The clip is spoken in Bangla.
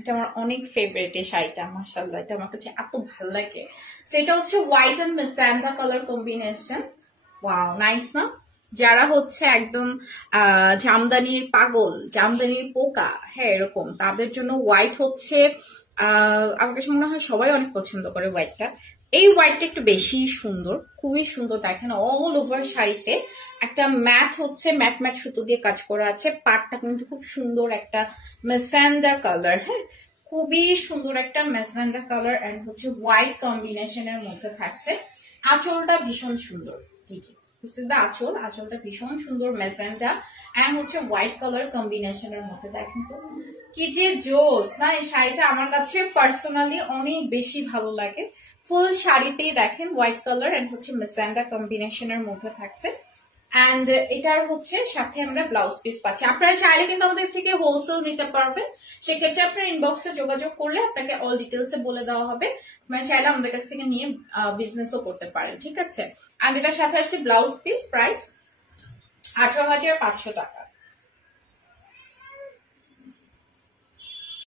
এটা আমার অনেক ফেভারিট এই শাড়িটা, মাশাআল্লাহ এটা আমার কাছে এত ভালো লাগে। সো এটা হচ্ছে white and magenta colour combination. Wow, nice না? যারা হচ্ছে একদম জামদানির পাগল, জামদানির পোকা, হ্যাঁ এরকম তাদের জন্য হোয়াইট হচ্ছে আমার কাছে মনে হয় সবাই অনেক পছন্দ করে হোয়াইটটা। এই হোয়াইটটা একটু বেশি সুন্দর, খুবই সুন্দর। দেখেন অল ওভার শাড়িতে একটা ম্যাট হচ্ছে ম্যাট ম্যাট সুতো দিয়ে কাজ করা আছে। পাটটা কিন্তু খুব সুন্দর একটা মেজেন্টা কালার, হ্যাঁ খুবই সুন্দর একটা মেজেন্টা কালার এন্ড হচ্ছে হোয়াইট কম্বিনেশনের মধ্যে থাকছে। আঁচলটা ভীষণ সুন্দর, এই যে দিস ইজ দ্য আঁচল। আঁচলটা ভীষণ সুন্দর মেজেন্টা এন্ড হচ্ছে হোয়াইট কালার কম্বিনেশনের মধ্যে। দেখেন তো কি যে জোস না, এই শাড়িটা আমার কাছে পার্সোনালি অনেক বেশি ভালো লাগে। ফুল শাড়িতেই দেখেন হোয়াইট কালার এন্ড হচ্ছে মেজেন্টা কম্বিনেশনের মধ্যে থাকছে। অ্যান্ড এটার হচ্ছে সাথে আমরা ব্লাউজ পিস পাচ্ছি। আপনারা চাইলে কিন্তু আমাদের থেকে হোলসেল নিতে পারবেন, সেক্ষেত্রে আপনার ইনবক্সে যোগাযোগ করলে আপনাকে অল ডিটেলসে বলে দেওয়া হবে। আপনারা চাইলে আমাদের কাছ থেকে নিয়ে বিজনেসও করতে পারেন, ঠিক আছে। অ্যান্ড এটার সাথে আসছে ব্লাউজ পিস, প্রাইস 18,500 টাকা।